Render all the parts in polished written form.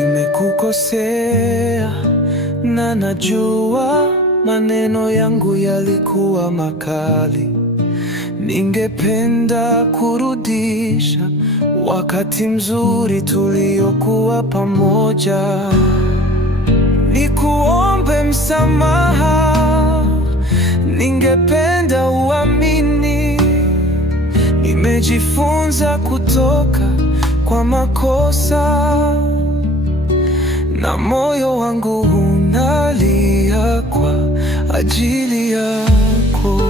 nimekukosea na najua maneno yangu yalikuwa makali. Ningependa kurudisha wakati mzuri tuliokuwa pamoja. Nikuombe msamaha, ningependa uamini. Nimejifunza kutoka kwa makosa, na moyo wangu unalia kwa ajili yako.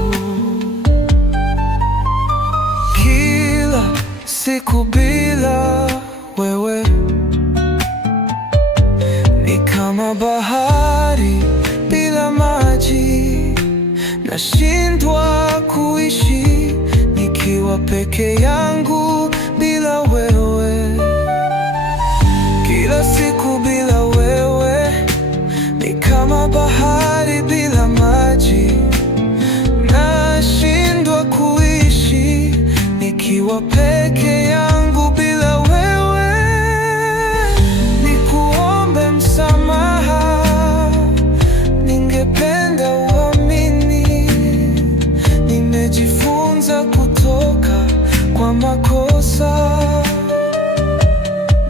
Kila siku bila wewe ni kama bahari bila maji. Nashindwa kuishi nikiwa peke yangu bila wewe. Kila siku bila wewe ni kama bahari bila maji. Nashindwa kuishi nikiwa peke yangu bila wewe. Nikuombe msamaha, ningependa uamini. Nimejifunza kutoka kwa makosa,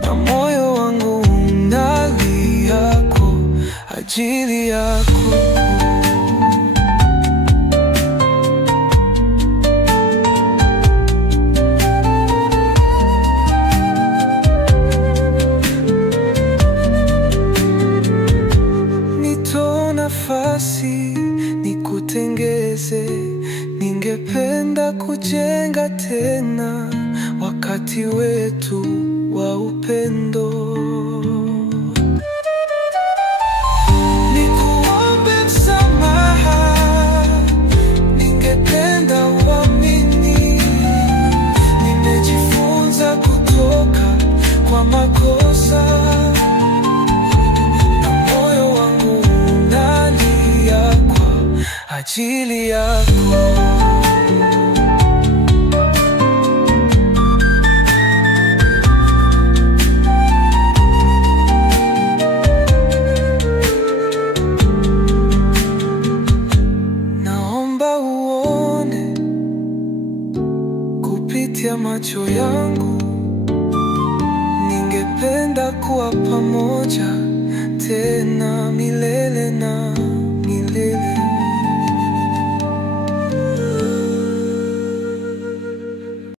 na moyo wangu unalia kwa ajili yako. Nafasi nikutengeze, ningependa kujenga tena wakati wetu wa upendo. Nikuombe msamaha, ningependa uamini. Nimejifunza kutoka kwa makosa, ajili yako. Naomba uone kupitia macho yangu. Ningependa kuwa pamoja tena.